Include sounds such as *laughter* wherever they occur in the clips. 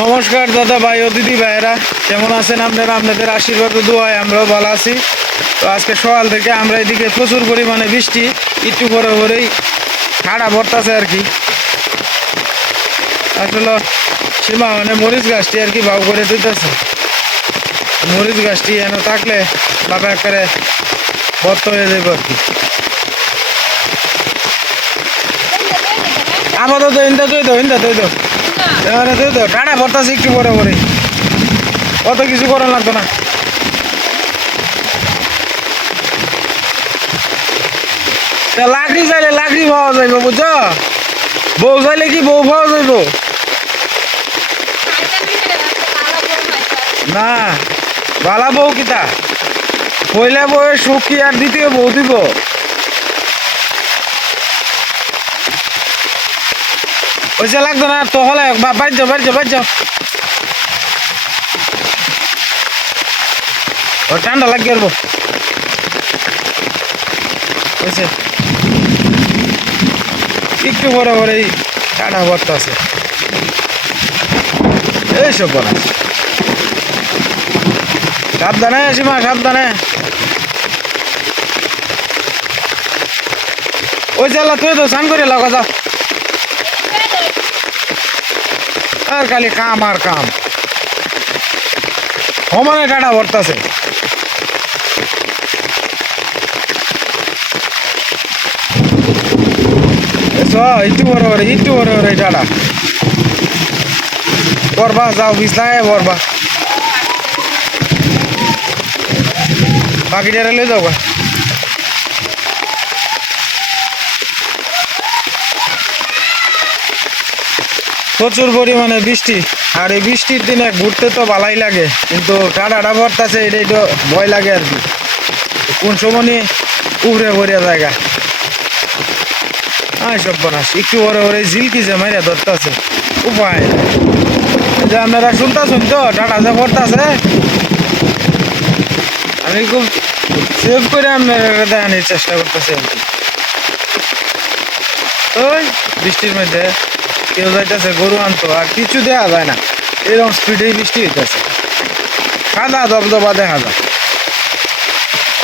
নমস্কার দাদা ভাই ও দিদি ভাইয়েরা। কেমন আছেন আপনারা? আপনাদের আশীর্বাদ দোয়ায় আমরাও ভালো আছি। তো আজকে সকাল থেকে আমরা এদিকে প্রচুর পরিমাণে বৃষ্টি, একটু পরে পরেই ঠাড়া ভরতাছে আর কি। আসলে সীমা মানে মরিচ গাছটি আর কি ভাব করে দিতেছে। মরিচ গাছটি এনে থাকলে বাবা একেবারে বত্ত হয়ে যাবে আর কি। আপাতত ইন্দা তুই দাও ইন্দা দাও এবারে তুই দাও ঠাড়া ভরতাছে একটু পরে পরে। অত কিছু করার লাগতো না। তা লাকড়ি চাইলে লাকড়ি পাওয়া যাইব, বুঝছ? বউ চাইলে কি বউ পাওয়া যাইব? না, বালা বউ কিতা? পয়লা বউয়ের সুখ আর দ্বিতীয় বউ দিব। ওইসে লাগতো না, তো হলে বাইর যাও বাইর যাও বাইর যাও। ও ঠান্ডা লাগবে আর বুঝছে? একটু বড় বড় এই কাটা ভর্তা আছে। এইসব বলা। সাবধানে, সীমা, সাবধানে। ওই চালা তুই তো স্নান করে লাগা যাও। আর খালি কাম আর কাম। সমানে কাটা ভরতাছে। এসো একটু বড় বড় একটু বড় বড় টাটা বরবা, যাও, বিছনায় বরবা। বাকি যারা লয়ে যাও প্রচুর পরিমাণে বৃষ্টি। আর এই বৃষ্টির দিনে ঘুরতে তো ভালাই লাগে, কিন্তু টাটাটা ভরতাছে এটাই তো ভয় লাগে আর কি। কোন সময় উড়ে ভরিয়া জায়গা। আয় সব বনাস একটু ওরে ওরে ঝিলকি যে মাইরা ধরতাছে, উপায় যে আপনারা শুনতাছেন তো টাটা যে ভরতাছে? আমি খুব সেভ করে আপনারা দেখানোর চেষ্টা করতেছি আর কি। ওই বৃষ্টির মধ্যে কেউ যাইতেছে, গরু আনতো, আর কিছু দেখা যায় না। এরকম স্পিডে বৃষ্টি হইতেছে। সাদা দবদবা দেখা যায়।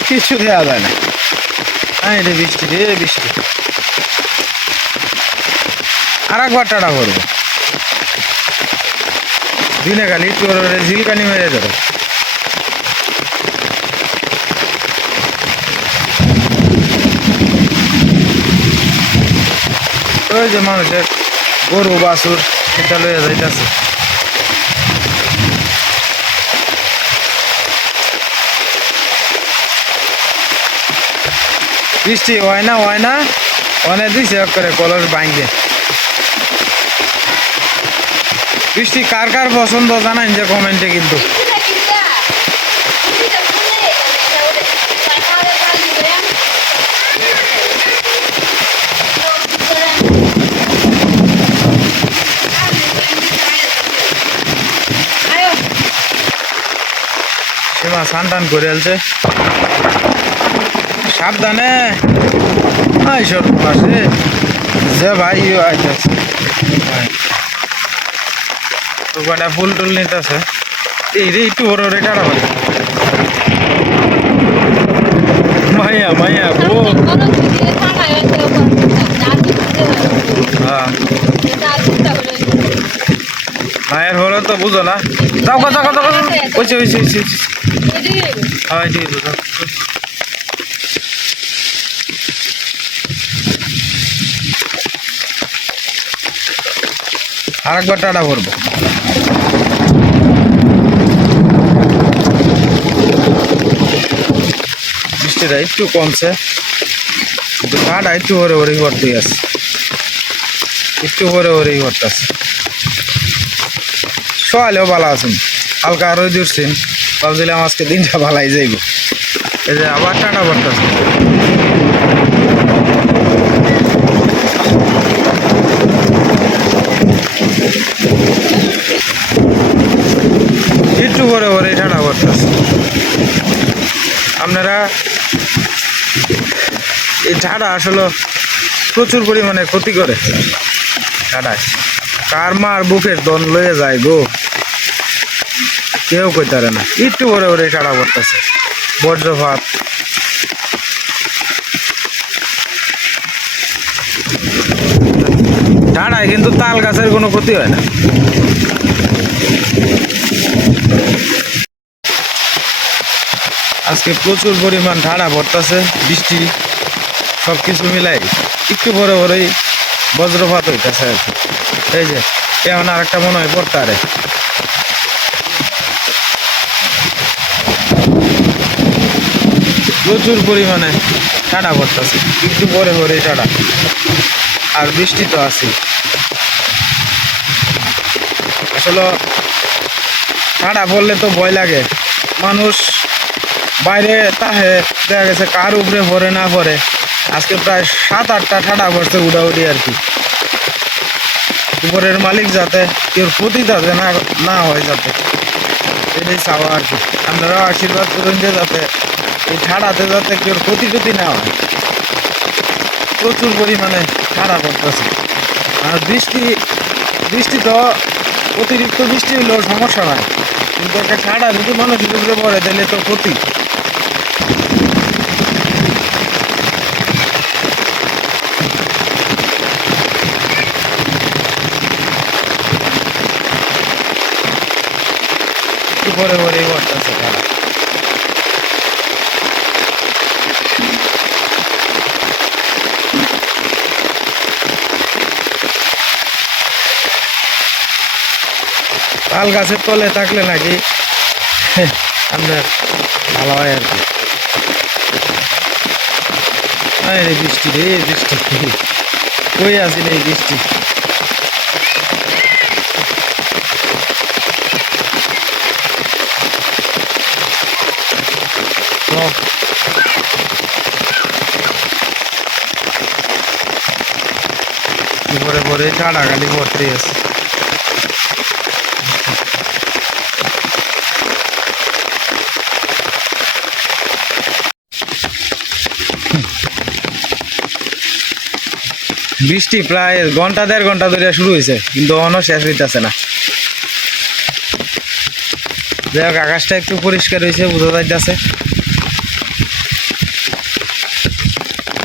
কিছু দেখা যায় না। হ্যাঁ রে বৃষ্টি রে, বৃষ্টি। আর একবার টাটা করব। দিনে খালি ওরে ঝিলকানি মেরে ধরো ওই যে মানুষের গরু, বাছুর এটা লইয়া যাইতেছে। বৃষ্টি হয় না হয় না অনেক দিছে করে কলস বাইকে বৃষ্টি কার কার পছন্দ জানাইন যে কমেন্টে কিন্তু। স্নান টান করে আলছে। সাবধানে। যে ভাই আইতেছে। দোকানে ফুল টুল নিতেছে। এই রে একটু বড় রে টাড়া ভাই মাইয়া মাইয়া ও। হ্যাঁ মায়ের হলো তো বুঝো না। যাও কথা ওইছে ওইছে ওইছে হ্যাঁ ঠিক আছে যাও। আরেকবার টাটা করব। বৃষ্টিটা একটু কমছে। কিন্তু কাটা একটু হরে হরেই ভর্তি আছে। একটু হরে হরেই ভরতেছে সকালেও ভালো আছেন। হালকা আরও জুড়ছেন ভাবছিলাম আজকে দিনটা ভালাই যাইব। এই যে আবার টাটা ভরতেছে একটু করে করে ঠান্ডা করতেছে আপনারা, এই ঠাডা আসলে প্রচুর পরিমাণে ক্ষতি করে। ঠাডায় কার মার বুকের দন লয়ে যায় গো? কেউ কইতারে না। একটু ভরে ভরে ছাড়া পড়তেছে। বজ্রপাত ছাড়ায় কিন্তু তাল গাছের কোনো ক্ষতি হয় না। আজকে প্রচুর পরিমাণ ঠাড়া পড়তেছে, বৃষ্টি সব কিছু মিলাই একটু বড় বড়ই বজ্রপাত হইতেছে আর কি। এই যে কেমন আর একটা মনে হয় পড়তে আরে প্রচুর পরিমাণে ঠাডা পড়তেছে একটু পরে পরে ঠাডা আর বৃষ্টি তো আছে আসলে ঠাডা পড়লে তো ভয় লাগে। মানুষ বাইরে তাহে দেখা গেছে কার উপরে পড়ে না পড়ে। আজকে প্রায় সাত, আটটা ঠাডা পড়ছে উড়াউড়ি আর কি। উপরের মালিক যাতে কেউ ক্ষতি যাতে না না হয় যাতে। এটাই চাওয়া আর কি। আপনারাও আশীর্বাদ করুন যে যাতে এই ঠাড়াতে যাতে কেউ ক্ষতি টতি না হয়, প্রচুর পরিমাণে ঠাড়া পড়তেছে। আর বৃষ্টি বৃষ্টি তো অতিরিক্ত বৃষ্টি হলেও সমস্যা নাই কিন্তু একটা ঠাড়া যদি মানুষের উপরে পড়ে তাহলে তো ক্ষতি। একটু পরে পরেই পড়তেছে তাল গাছের তলে থাকলে নাকি আপনার ভালো হয় আর কি। রে বৃষ্টি রে, বৃষ্টি। কই আসি রে বৃষ্টি? ও। উপরে পরে চাড়া খালি পড়তে আছে বৃষ্টি প্রায় ঘণ্টা, দেড় ঘণ্টা ধরে শুরু হয়েছে কিন্তু অনও শেষ হইতেছে না। যাই হোক, আকাশটা একটু পরিষ্কার হয়েছে বোঝা যাইতেছে।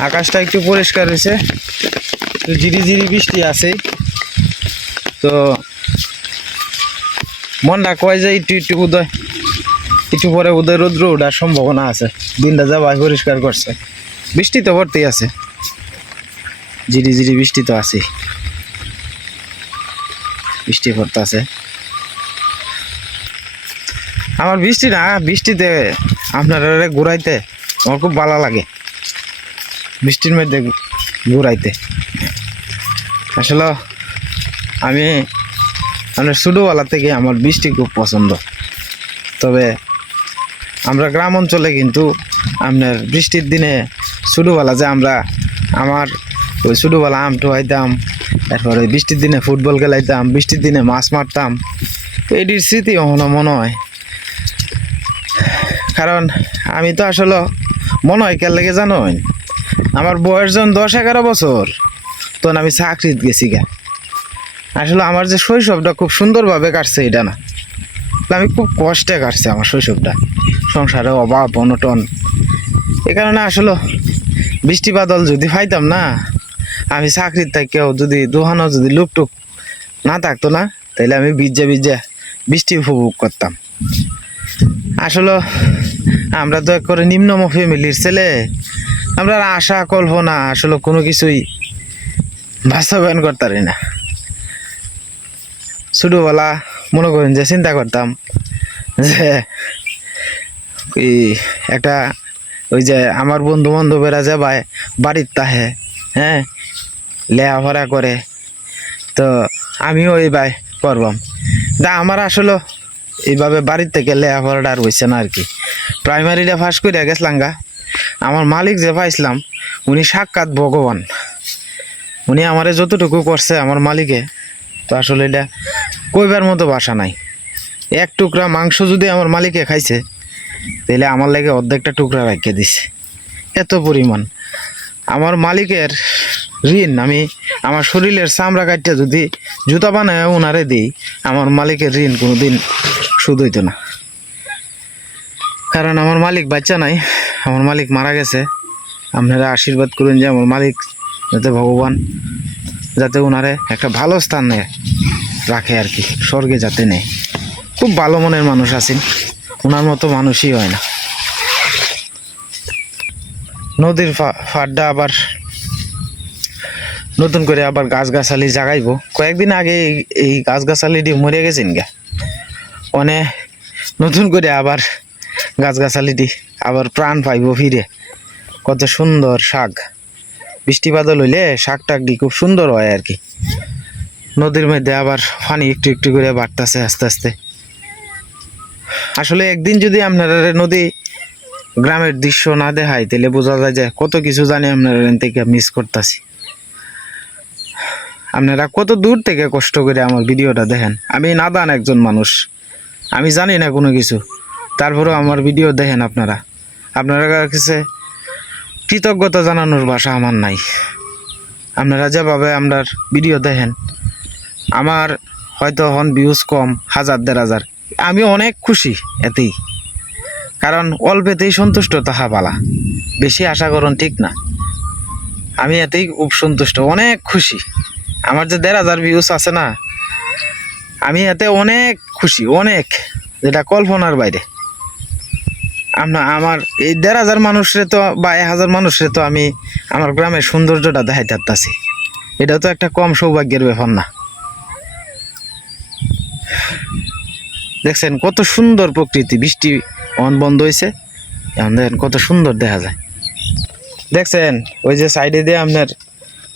আকাশটা একটু পরিষ্কার হয়েছে তো ঝিরি ঝিরি বৃষ্টি আছে তো মনটা কয় যে একটু একটু উদয় একটু পরে উদয় রৌদ্র ওঠার সম্ভাবনা আছে। দিনটা যা ভাই পরিষ্কার করছে। বৃষ্টি তো ভর্তি আছে। ঝিরি ঝিরি বৃষ্টি তো আছে বৃষ্টি পড়তে আছে আমার বৃষ্টি না, বৃষ্টিতে আপনার ঘুরাইতে, আমার খুব ভালো লাগে। বৃষ্টির মধ্যে ঘুরাইতে। আসলে আমি আমার ছোটোবেলা থেকে আমার বৃষ্টি খুব পছন্দ। তবে আমরা গ্রাম অঞ্চলে কিন্তু আপনার বৃষ্টির দিনে ছোটোবেলা যে আমরা আমার ওই ছোটোবেলা আম ঠোয়াইতাম তারপরে বৃষ্টির দিনে ফুটবল খেলাইতাম, বৃষ্টির দিনে মাছ মারতাম। তো এটির স্মৃতি এখনও মনে হয়? কারণ আমি তো আসলে মনে হয় কেন লেগে জানো? আমার বয়স যখন দশ এগারো বছর, তখন আমি চাকরিত গেছি গা। আসলে আমার যে শৈশবটা খুব সুন্দরভাবে কাটছে এটা না। আমি খুব কষ্টে কাটছে আমার শৈশবটা। সংসারে অভাব, অনটন। এ কারণে আসলে বৃষ্টি বাদল যদি পাইতাম না আমি চাকরির থেকেও যদি দোহানো যদি লুকটুক না থাকতো না তাহলে আমি বিজ্জা বিজ্জা বৃষ্টি উপভোগ করতাম। আসলে আমরা তো এক করে নিম্নম ফ্যামিলির ছেলে, আমরা আশা কল্পনা আসলে কোনো কিছুই বাস্তবায়ন করতে পারি না। ছোটোবেলা মনে করেন যে চিন্তা করতাম যে একটা ওই যে আমার বন্ধু বান্ধবেরা যে বাড়ির তাহে হ্যাঁ লেখাপড়া করে। তো আমিও এই ভাই করবাম। দা আমার আসলে এইভাবে বাড়ির থেকে লেখাপড়াটা আর হয়েছে না আর কি প্রাইমারিটা ফার্স্ট করে গেছিলাম গা। আমার মালিক যে পাইছিলাম, উনি সাক্ষাৎ ভগবান। উনি আমারে যতটুকু করছে আমার মালিকে, তো আসলে এটা কইবার মতো বাসা নাই। এক টুকরা মাংস যদি আমার মালিকে খাইছে তাহলে আমার লাগে অর্ধেকটা টুকরা রাখিয়ে দিছে। এত পরিমাণ। আমার মালিকের ঋণ। আমি আমার শরীরের চামড়া কাটতে যদি জুতা বানায় ওনারে দিই, আমার মালিকের ঋণ কোনোদিন সুদ হইতো না। কারণ আমার মালিক বাচ্চা নাই, আমার মালিক মারা গেছে। আপনারা আশীর্বাদ করুন যে আমার মালিক যাতে ভগবান যাতে ওনারে একটা ভালো স্থান রাখে আর কি, স্বর্গে যাতে নেয়। খুব ভালো মনের মানুষ আছেন ওনার মতো মানুষই হয় না। নদীর ফাড্ডা আবার নতুন করে আবার গাছগাছালি জাগাইবো। কয়েকদিন আগে এই- গাছগাছালিটি মরে গেছেন গা। অনেক নতুন করে আবার গাছগাছালিটি আবার প্রাণ পাইব ফিরে। কত সুন্দর শাক। বৃষ্টি বাদল হইলে শাক টাকটি খুব সুন্দর হয় আর কি। নদীর মধ্যে আবার পানি একটু একটু করে বাড়তেছে আস্তে আস্তে। আসলে একদিন যদি আপনারা নদী গ্রামের দৃশ্য না দেখায়, তাহলে বোঝা যায় যে কত কিছু জানি আপনারা থেকে মিস করতেছি। আপনারা কত দূর থেকে কষ্ট করে আমার ভিডিওটা দেখেন? আমি নাদান একজন মানুষ। আমি জানি না কোনো কিছু। তারপরেও আমার ভিডিও দেখেন আপনারা। আপনারা কাছে কৃতজ্ঞতা জানানোর ভাষা আমার নাই। আপনারা যেভাবে আপনার ভিডিও দেখেন, আমার হয়তো হন ভিউজ কম, হাজার, দেড় হাজার। আমি অনেক খুশি এতেই। কারণ অল্পেতেই সন্তুষ্ট তাহা পালা বেশি আশা করুন ঠিক না। আমি এতেই খুব সন্তুষ্ট, অনেক খুশি। আমার যে দেড় হাজার ভিউজ আছে না, আমি এতে অনেক খুশি, অনেক, যেটা কল্পনার বাইরে। আমরা, আমার এই দেড় হাজার মানুষরে তো, বা এক হাজার মানুষরে তো আমি আমার গ্রামের সৌন্দর্যটা দেখাইতে পারতাছি। এটা তো একটা কম সৌভাগ্যের ব্যাপার না। দেখছেন কত সুন্দর প্রকৃতি, বৃষ্টি অন বন্ধ হয়েছে এখন দেখেন কত সুন্দর দেখা যায়। দেখছেন, ওই যে সাইডে দিয়ে আপনার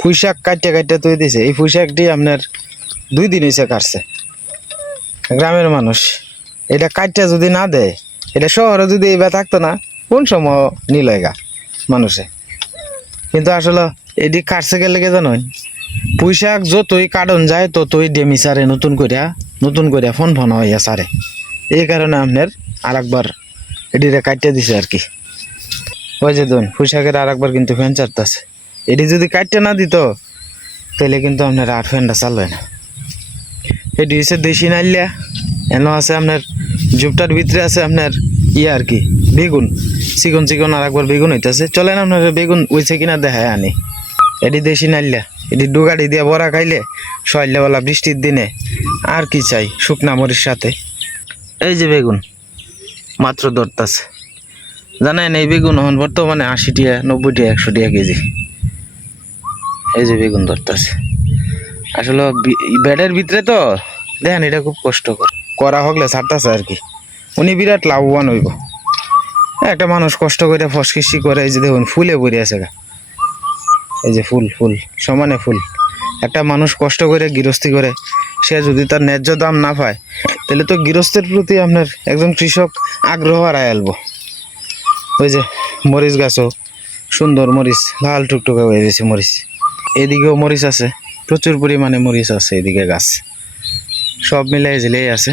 পুঁইশাক কাটতে কাটতে তৈরি দিয়েছে এই পুঁইশাকটি আপনার দুই দিন হয়েছে কাটছে। গ্রামের মানুষ। এটা কাটতে যদি না দেয়, এটা শহরে যদি এবার থাকতো না, কোন সময় নিলয়গা মানুষে? কিন্তু আসলে এটি কাটছে গেলে কে জানোই পুঁইশাক যতই কাটন যায়, ততই ডেমি সারে নতুন করিয়া নতুন করিয়া ফোন ফোন হইয়া সারে। এই কারণে আপনার আর একবার এটিরে কাটতে দিছে আর কি। ওই যে দোন পুঁইশাকের আর একবার কিন্তু ফ্যান চারতাছে এটি যদি কাটতে না দিত, তাহলে কিন্তু আপনার আর ফ্যানটা চালবে না। এটি হচ্ছে দেশি নাইলিয়া এন আছে আপনার জুপটার ভিতরে আছে আপনার ইয়ে আর কি, বেগুন, চিকন চিকন আর একবার বেগুন হইতেছে। চলেন আপনার বেগুন উইছে কিনা দেখায় আনি। এটি দেশি নাইলিয়া এটি ডুগাড়ি দিয়ে বড়া খাইলে সয়লাবেলা বৃষ্টির দিনে আর কি চাই শুকনা মরির সাথে। এই যে বেগুন, মাত্র ধরতাছে জানেন এই বেগুন এখন বর্তমানে আশি টাকা নব্বই টাকা একশো টাকা কেজি। এই যে বেগুন ধরতাছে। আসলে বেডের ভিতরে তো, দেখেন এটা খুব কষ্টকর। করা হগলে ছাড়তাছে আর কি। উনি বিরাট লাভবান হইব। একটা মানুষ কষ্ট করে ফসকিসি করে, এই যে দেখুন, ফুলে পড়ে আছে গা। এই যে ফুল ফুল, সমানে ফুল। একটা মানুষ কষ্ট করে, গৃহস্থী করে, সে যদি তার ন্যায্য দাম না পায়, তাহলে তো গৃহস্থের প্রতি আপনার একজন কৃষক আগ্রহ হারায় আলবো ওই যে মরিচ গাছও, সুন্দর মরিচ, লাল টুকটুকে হয়ে গেছে মরিচ। এদিকেও মরিচ আছে। প্রচুর পরিমাণে মরিচ আছে এদিকে গাছ। সব মিলাই জেলেই আছে।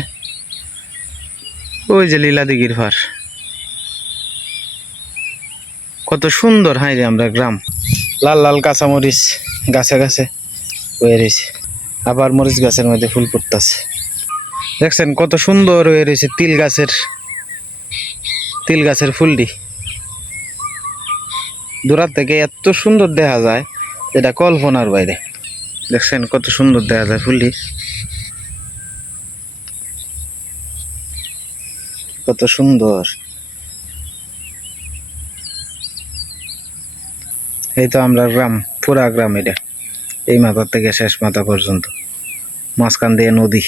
ওই যে লীলা দিঘির ফার কত সুন্দর হাই রে আমরা গ্রাম। লাল লাল কাঁচা মরিচ গাছে গাছে হয়ে রয়েছে। আবার মরিচ গাছের মধ্যে ফুল ফুটতেছে। দেখছেন কত সুন্দর হয়ে রয়েছে তিল গাছের তিল গাছের ফুলটি। দূরার থেকে এত সুন্দর দেখা যায়। এটা কল্পনার বাইরে। দেখছেন কত সুন্দর দেখা যায় ফুলটি। কত সুন্দর। এই তো আমরা গ্রাম, পুরা গ্রাম এটা। এই মাথা থেকে শেষ মাথা পর্যন্ত। মাঝখান দিয়ে নদী।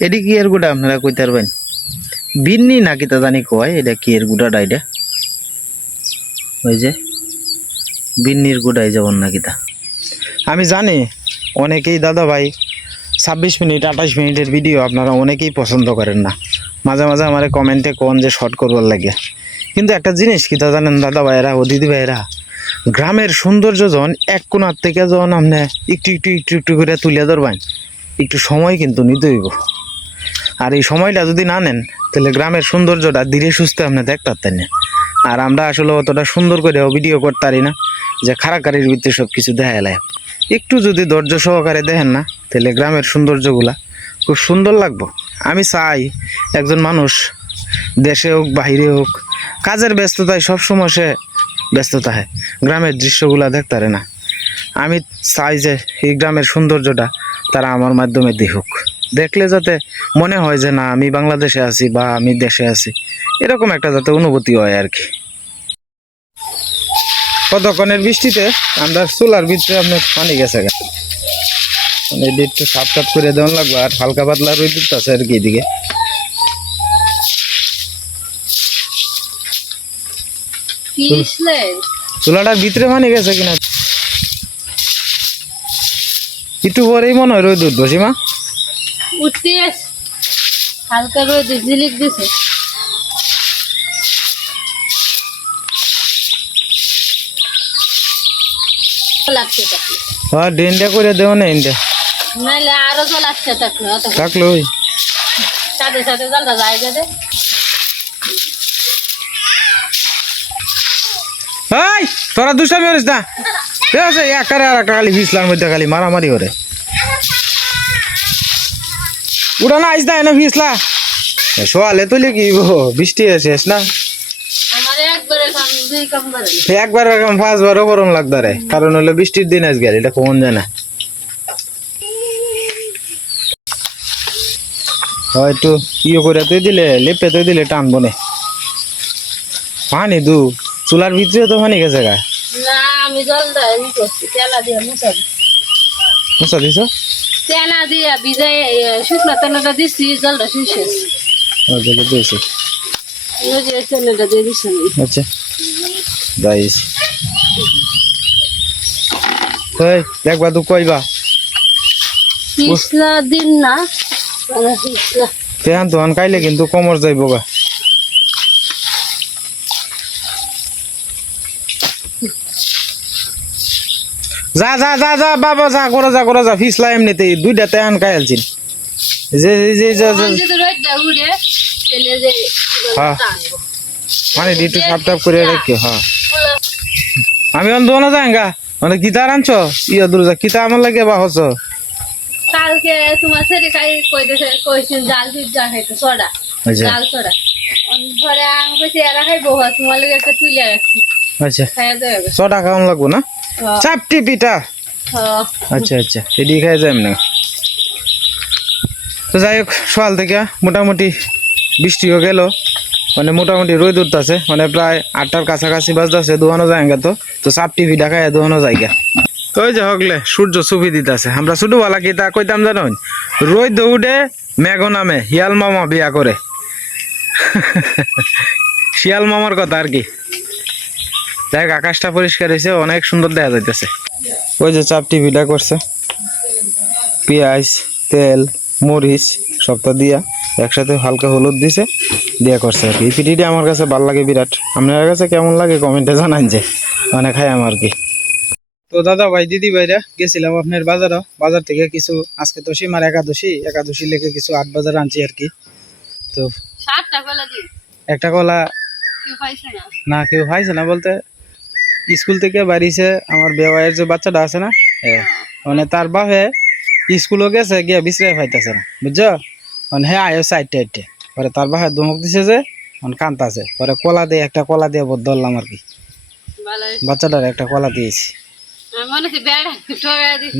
এটি কি এর গুড়া আপনারা কইতে পারবেন? বিন্নি নাকি তা জানি কয়, এটা কি এর গুড়াটা এটা? ওই যে। বিন্নির গুড়াই যেমন নাকি তা। আমি জানি, অনেকেই দাদা ভাই, ছাব্বিশ মিনিট, আঠাশ মিনিটের ভিডিও আপনারা অনেকেই পছন্দ করেন না। মাঝে মাঝে আমার কমেন্টে কোন যে শর্ট করবার লাগে। কিন্তু একটা জিনিস কি তা জানেন দাদা ভাইয়েরা ও দিদি ভাইয়েরা? গ্রামের সৌন্দর্য যখন এক কোনার থেকে যখন আপনি একটু একটু একটু একটু করে তুলে ধরবেন, একটু সময় কিন্তু নিতে হইব। আর এই সময়টা যদি না নেন, তাহলে গ্রামের সৌন্দর্যটা ধীরে সুস্থে আপনি দেখতে পারতেন না। আর আমরা আসলে অতটা সুন্দর করে ভিডিও করতে পারি না, যে খারাকারির ভিতরে সব কিছু দেখা এলাই একটু যদি ধৈর্য সহকারে দেখেন না, তাহলে গ্রামের সৌন্দর্যগুলা খুব সুন্দর লাগবো। আমি চাই একজন মানুষ, দেশে হোক, বাহিরে হোক, কাজের ব্যস্ততায় সবসময় সে ব্যস্ত থাকে গ্রামের দৃশ্যগুলা দেখতে পারে না। আমি চাই যে এই গ্রামের সৌন্দর্যটা তারা আমার মাধ্যমে দেখুক দেখলে যাতে মনে হয় যে না আমি বাংলাদেশে আছি বা আমি দেশে আছি এরকম একটা যাতে অনুভূতি হয় আর কি। কতক্ষণের বৃষ্টিতে? আমরা চুলার ভিতরে আপনার পানি গেছে। মানে একটু সাফ সাফ করে দেওয়া লাগবে আর হালকা পাতলা রোদ আছে আর কি এদিকে। চুলাটার ভিতরে পানি গেছে কিনা? একটু পরেই মনে হয় রোদ উঠবো সীমা। উঠতে হালকা রোদ ঝিলিক দিছে। লাগছে হ্যাঁ ডেনটা করে দেও না এনটা নাইলে আরও জল আসছে থাকলে থাকল সাথে সাথে জলটা যায় যাবে। এই তোরা দুষ্টামি করিস না। ঠিক আছে একারে আর একটা খালি ফিসলার মধ্যে খালি মারামারি করে। উড়া না আইস না এনে ফিসলা সোয়ালে তুলে কি বৃষ্টি শেষ না? আমার একবারে এরকম পাঁচবারও গরম লাগতো রে কারণ হলো বৃষ্টির দিন আজকে এটা কমন যায় না হয় একটু ইয়ে করে তুই দিলে লেপে তুই দিলে টানবো নে পানি দু চুলার ভিতরে তো পানি গেছে গা। না আমি তেলা দিয়ে বুঝা তেনা দিয়া ভিজাই শুকনো তেনাটা দিচ্ছি জলটা শুষে। দিয়েছি। ওই যে তেলটা দিয়ে দিচ্ছি আচ্ছা। যাইস এই দেখবা তুই কইবা পিছলা দিন না তেহান তোহান খাইলে কিন্তু কমর যাইব গা। যা যা যা যা বাবা যা করে যা করে যা ফিসলা এমনিতে দুইটা তেহান খাইলছিন যে যে যে যে- যে- যে। হ্যাঁ। মানে একটু সাপ টাপ করে রাখি হ্যাঁ। আমি অন্ধ না যাঙ্গা মানে গীতার আনছ? ইয়া দুর্জা কিতা আমার লাগে বা হস? কালকে তোমার ছেলে কাই কইতেছে কইছেন জাল দিত যা খাইতে সোডা আচ্ছা। জাল সোডা ঘরে আমি কইছি এরা খাইবো হ্যাঁ, তোমার লাগে একটা তুলে রাখছি। আচ্ছা। খাইয়া দেবে লাগবো না? চাপটি পিঠা আচ্ছা আচ্ছা। এটি খাই যাই না তো যাই হোক সকাল থেকে মোটামুটি বৃষ্টিও গেল। মানে মোটামুটি রোদ উঠতেছে। মানে প্রায় আটটার কাছাকাছি বাজতেছে দোয়ানো জায়গা তো। তো চাপটি পিঠা খাই দোয়ানো জায়গা তো ওই যে হগলে সূর্য চুপি দিতেছে। আমরা ছোটবেলা কি তা কইতাম জানো রোদ দৌড়ে মেঘ নামে হিয়াল মামা বিয়া করে। *laughs* শিয়াল মামার কথা আর কি। যাই হোক, আকাশটা পরিষ্কার হয়েছে অনেক সুন্দর দেখা যাইতেছে। ওই যে চাপটি ভিডা করছে। পেঁয়াজ তেল মরিচ সবটা দিয়া একসাথে হালকা হলুদ দিছে দিয়া করছে আর কি। এই পিঠিটা আমার কাছে ভালো লাগে বিরাট। আপনার কাছে কেমন লাগে কমেন্টে জানান যে মানে খাই আমার কি। তো দাদা ভাই দিদি ভাইরা গেছিলাম আপনার বাজারও। বাজার থেকে কিছু আজকে তো সীমার একাদশী। একাদশী লেগে কিছু আট বাজার আনছি আর কি। তো একটা কলা না। না কেউ খাইছে না বলতে স্কুল থেকে বাড়িছে আমার বেওয়াইয়ের যে বাচ্চাটা আছে না মানে তার বাপে স্কুলও গেছে গিয়া বিশ্রায় পাইতেছে না বুঝছ? মানে হ্যাঁ আয়ো সাইডটা আইটে। পরে তার বাপে ধমক দিছে যে মানে কান্তাছে পরে কলা দিয়ে একটা কলা দিয়ে বোধ ধরলাম আর কি। বাচ্চাটার একটা কলা দিয়েছি।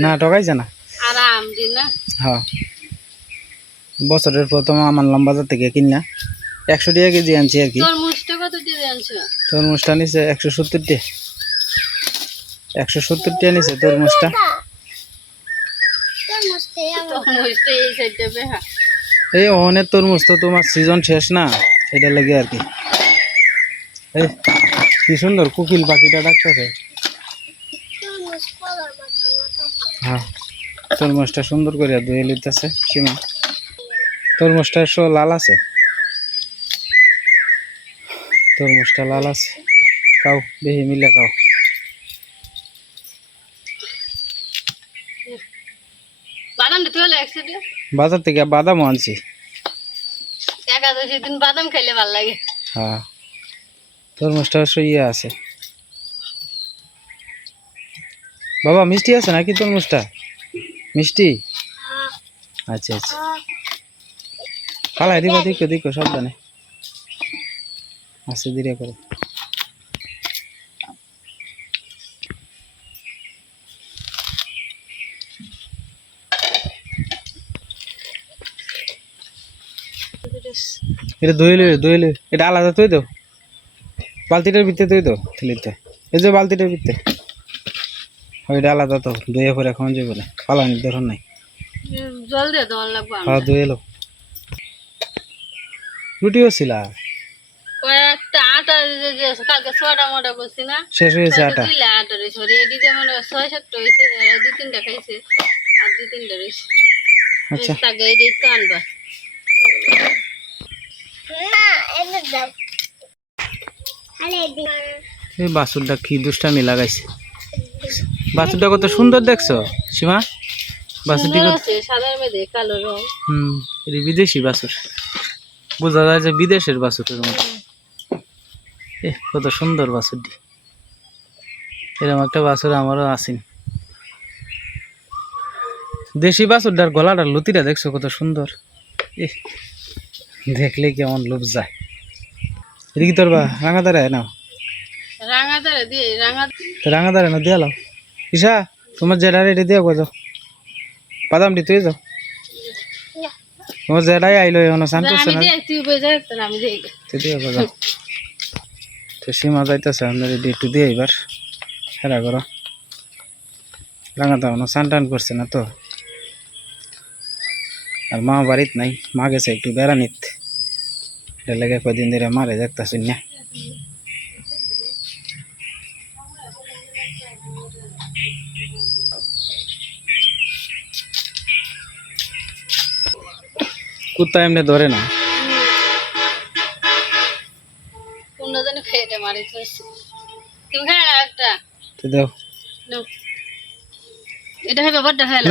না ঠকাইছে না। হ্যাঁ। বছরের প্রথম আনলাম বাজার থেকে কিনা একশো টাকা কেজি আনছি আর কি। তরমুজটা নিছে একশো সত্তর টাকা। একশো সত্তর টাকা নিছে তরমুজটা। এই অহনের তরমুজ তো তোমার সিজন শেষ না এটা লাগে আর কি। এই, কি সুন্দর কুকিল পাখিটা ডাকতেছে। হ্যাঁ তরমুজটা সুন্দর করে ধুয়ে লিতেছে সীমা। তরমুজটা সব লাল আছে। তরমুজটা লাল আছে। খাও বেশি মিলে খাও বাদামটা তুই হলো একসাথে বাজার থেকে বাদামও আনছি। একাদশী দিন বাদাম খাইলে ভালো লাগে। হ্যাঁ। তরমুজটা ইয়ে আছে। বাবা মিষ্টি আছে নাকি তরমুজটা? মিষ্টি? আচ্ছা আচ্ছা। ফালাই দিবা সাবধানে। আস্তে ধীরে করে। এটা ধুইলে ধুইলে এটা আলাদা তুই তো বালতিটার ভিতরে তুই তো থলিতে। এই যে বালতিটার ভিতরে। ওইটা আলাদা তো ধুয়ে পরে এখন যে বলে পালানি ধরন নাই। জল দিয়ে দেওয়ার লাগবে। খাওয়া ধুয়ে এলো রুটিও ছিল। কয়েকটা আটা কালকে ছটা মোটা না? শেষ হয়েছে আটা। আটা রয়েছে। ছয় সাতটা হয়েছে দুই তিনটা খাইছে। আর দুই তিনটা রয়েছে। আচ্ছা। তাকে তো আনবা। এই বাছুরটা কি দুষ্টামি লাগাইছে। বাছুরটা কত সুন্দর দেখছ সীমা? বাছুরটি কত সাদার মেয়েদের কালো রং। হুম এটি বিদেশি বাছুর। বোঝা যায় যে বিদেশের বাছুরের মতো। এ কত সুন্দর বাছুরটি। এরকম একটা বাছুর আমারও আসেন দেশি বাছুরটার গলাটার লতিটা দেখছ কত সুন্দর। এ দেখলে কেমন লোভ যায়। এদিকে তোর বা রাঙা দাঁড়ায় না রাঙা দিয়ে রাঙা রাঙা দাঁড়ায় না দিয়ে লাও ঈশা তোমার জেডা রেডি দিয়ে গো যাও। বাদামটি তুই যাও। তোমার জেডাই আইলো এখনও শান্ত না? তুই দিয়ে গো যাও। তো সীমা যাইতেছে আপনার রেডি একটু দিয়ে এবার। হেরা করো। রাঙা তো এখনও স্নান টান করছে না তো। আর মা বাড়িত নাই মা গেছে একটু বেড়ানিত। এটা লেগে কদিন ধরে মারে দেখতেছি না? কুত্তা এমনি ধরে না।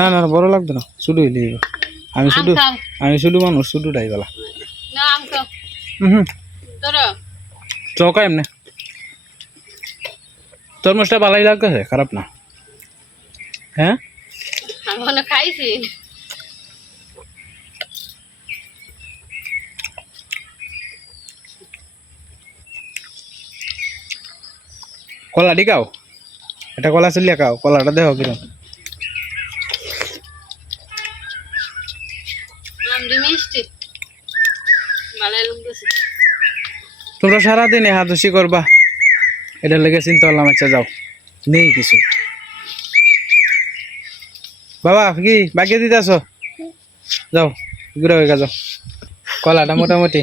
না না বড় লাগবে না শুধু। আমি শুধু আমি শুধু মানুষ শুধু ডাইবেলা। চৌকা এমনি। তরমুজটা ভালোই লাগতেছে খারাপ না। হ্যাঁ? খাইছি। কলাটি খাও। এটা কলা চলিয়া খাও কলাটা দেখো কিরম আমটি মিষ্টি ভালো লাগতেছে তোমরা সারাদিন এ হাতুসি করবা? এটা লেগে চিন্তা করলাম আচ্ছা যাও। নেই কিছু। বাবা কি বাকিয়ে দিতে আসো যাও ঘুরে হয়ে যাও কলাটা মোটামুটি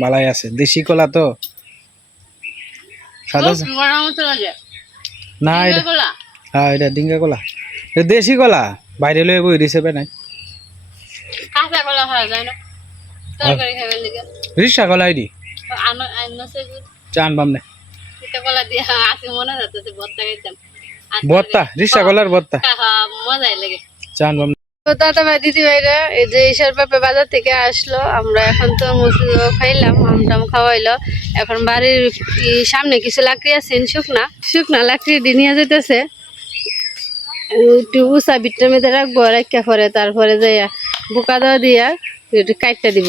ভালাই আছে। দেশি কলা তো। সাদা না এটা হ্যাঁ এটা ডিঙ্গা কলা। দেশি কলা। বাইরে লয়ে বই দিছে নাই। কাঁচা কলা খাওয়া যায় না? তরকারি খাবার লিগে। চান বামনে আজকে মনে যাচ্ছে ভর্তা খাইতাম। বত্তা রিক্সা কলার বত্তা খাওয়া মজাই লাগে। চান বামনে তো দাদা ভাই দিদি ভাইরা এই যে ঈশার বাজার থেকে আসলো আমরা এখন তো মুসিদ খাইলাম আমটাম খাওয়াইলো। এখন বাড়ির সামনে কিছু লাকড়ি আছে শুকনা। শুকনা লাকড়ি দিয়ে নিয়ে যেতেছে একটু উষা বিটটার মধ্যে রাখব রাখা পরে তারপরে যাইয়া বোকা দেওয়া দিয়া একটু দিব।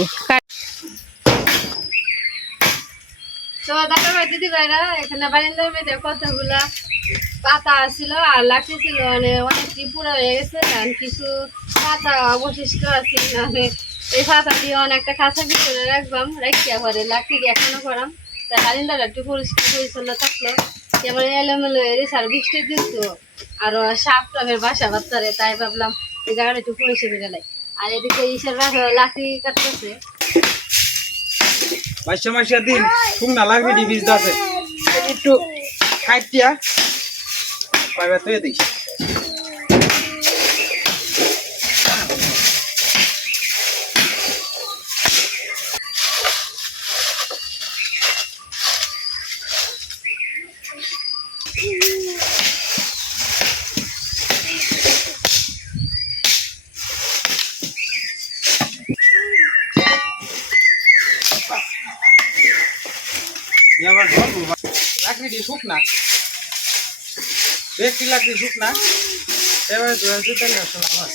আর লাঠি ছিল মানে মানে এখনও করাম। একটু পরিষ্কার পরিচ্ছন্ন থাকল। এবার এলোমেলো বৃষ্টির দিন তো আর সাপ টাপের বাসা বাচ্চারে তাই ভাবলাম এই জায়গাটা একটু পরিষ্কার করে লাই। আর এদিকে ইসের লাঠি কাটতেছে। বাইশে মাসে দিন শুকনা লাগবে ডি বীজ আছে একটু খাইতিয়া পাইবা তুই দিস একটি লাকড়ি শুক না। এবারে দু হাজার তেল আসলাম আমার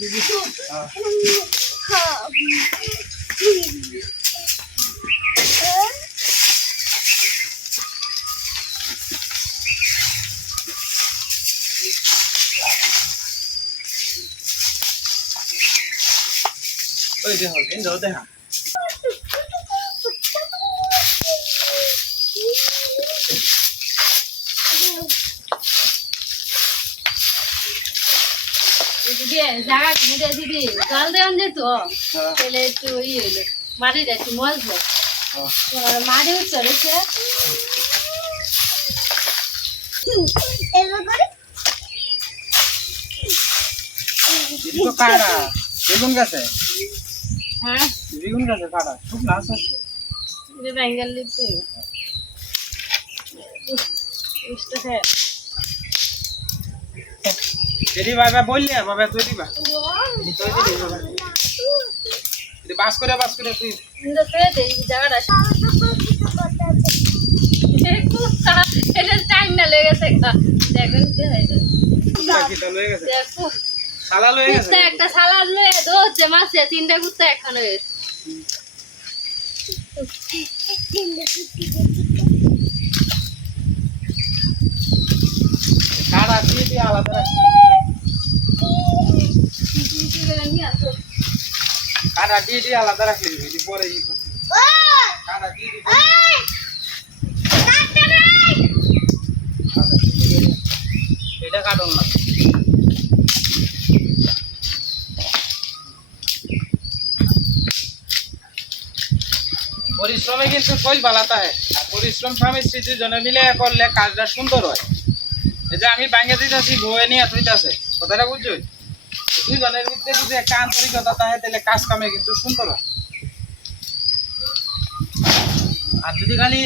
দিদি সাথে দিদি ওই দেখা। জায়গা কিনে দিদি। জল দেওয়ান যেত তাহলে একটু হইল। মাটিটা একটু মজবো মাটি চলেছে এটি বেগুন গাছে? হ্যাঁ। বেগুন গাছে কাটা শুক না আছে। যে বেঙ্গল লিখতে এটি বাবা বললে বাবা তুই দিবা। তুই দিবি বাবা এটি বাস করে বাস করে তুই। ফেলে দেই জায়গাটা এটা টাইম না লেগেছে। দেখুন কি হয়েছে কিতা লয়ে গেছে? দেখো সালা লয়ে গেছে একটা সালাদ লয়ে দোচ্ছে মাছে তিনটা কুত্তা হয়েছে কাটা দিয়ে দিয়ে আলাদা রাখি কাটা দিয়ে দিয়ে আলাদা রাখি এটি পরে ই কাটা দিয়ে দিয়ে এটা কাটন না। কিন্তু ফল বালাতা হয় পরিশ্রম স্বামী স্ত্রী দুজনে মিলে করলে কাজটা সুন্দর হয়। এই যে আমি ব্যাঙ্গে দিতেছি বয়ে নিয়ে তুইতাছে কথাটা বুঝছ? দুইজনের ভিতরে যদি একটা আন্তরিকতা থাকে তাহলে কাজ কামে কিন্তু সুন্দর হয়। আর যদি খালি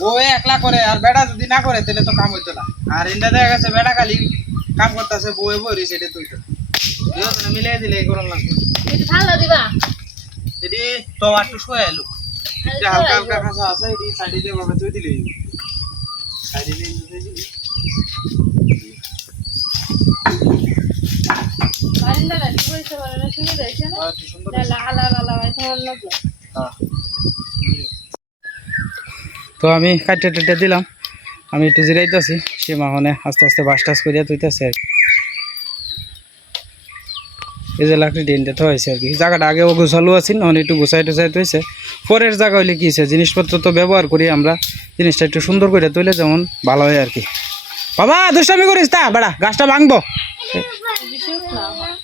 বউয়ে একলা করে আর বেড়া যদি না করে তাহলে তো কাম হইতো না। আর ইন্দা দেখা গেছে বেড়া খালি কাম করতেছে বউয়ে বই সেটা তুই তো মিলিয়ে দিলে এই গরম লাগবে। একটু ঠান্ডা দিবা। এটি তো একটু শুয়ে এলো। এটা হালকা হালকা আছে সাইডে দিয়ে ভাবে তুই দিলে সাইডে দিয়ে তুই ভালো লাগবে তো আমি কাটে টেটে দিলাম। আমি একটু জিরাইতেছি সে মাহনে আস্তে আস্তে বাস টাস করিয়া তুইতেছে আর কি। এই যে লাকড়ি ডিনতে তো হয়েছে আর কি। জায়গাটা আগেও গোছালো আছি না একটু গোছাই টোছাই হয়েছে পরের জায়গা হইলে কি হয়েছে জিনিসপত্র তো ব্যবহার করি আমরা, জিনিসটা একটু সুন্দর করে তুলে যেমন ভালো হয় আর কি। বাবা, দুষ্টামি করিস তা, বেড়া, গাছটা ভাঙবো।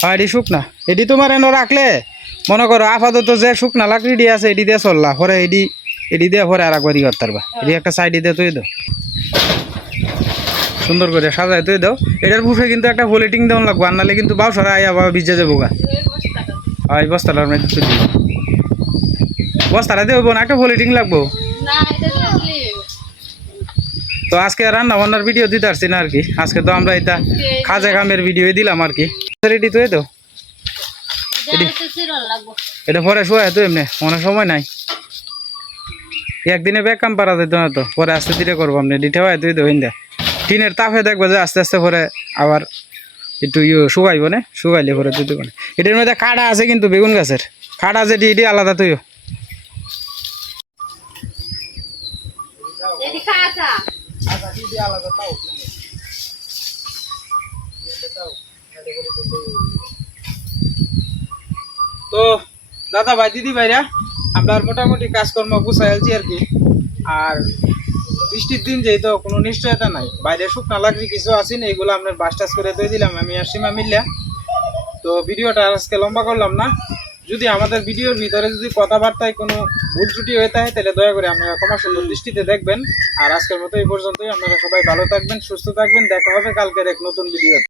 হ্যাঁ এটি শুকনা। এটি তোমার এনে রাখলে, মনে করো আপাতত যে শুকনা লাকড়ি দিয়ে আছে, এটি দিয়ে চললা। পরে এটি এটি দিয়ে পরে আর একবার ই করতে পারবা। এটি একটা সাইডে দিয়ে তুই দাও। সুন্দর করে সাজায় তুই দাও। এটার বুফে কিন্তু একটা পলিটিং দেওয়া লাগবো আর নাহলে কিন্তু বাউ সরা আইয়া বাবা ভিজে যাব গা। হয় বস্তাটার মধ্যে তুই দিবি বস্তাটা দেবো না একটা পলিটিং লাগবো। তো। আজকে রান্না বান্নার ভিডিও দিতে পারছি না আর কি। আজকে তো আমরা এটা খাজা খামের ভিডিও দিলাম আর কি। রেডি তুই দাও এটা পরে শোয়া তো এমনি অনেক সময় নাই। একদিনে ব্যাগ কাম পারা যেত না তো পরে আস্তে ধীরে করব আপনি। ডিটে হয় তুই দেবেন দে টিনের তাপে দেখব যে আস্তে আস্তে পরে আবার একটু ইয়ে শুকাইব না? শুকাইলে পরে তুই দেবেন এটার মধ্যে কাটা আছে কিন্তু বেগুন গাছের। কাটা যেটি এটি আলাদা তুইও তো দাদা ভাই দিদি ভাইরা আপনার মোটামুটি কাজকর্ম গুছাই আলছি আর কি। আর বৃষ্টির দিন যেহেতু কোনো নিশ্চয়তা নাই। বাইরে শুকনা লাগছে কিছু আছেন এগুলো আপনার বাস টাস করে দিয়ে দিলাম, আমি আর সীমা মিল্লা। তো ভিডিওটা আজকে লম্বা করলাম না। যদি আমাদের ভিডিওর ভিতরে যদি কথাবার্তায় কোনো ভুল ত্রুটি হয়ে থাকে, তাহলে দয়া করে আপনারা ক্ষমা সুন্দর দৃষ্টিতে দেখবেন। আর আজকের মতো এই পর্যন্তই। আপনারা সবাই ভালো থাকবেন, সুস্থ থাকবেন। দেখা হবে কালকের এক নতুন ভিডিও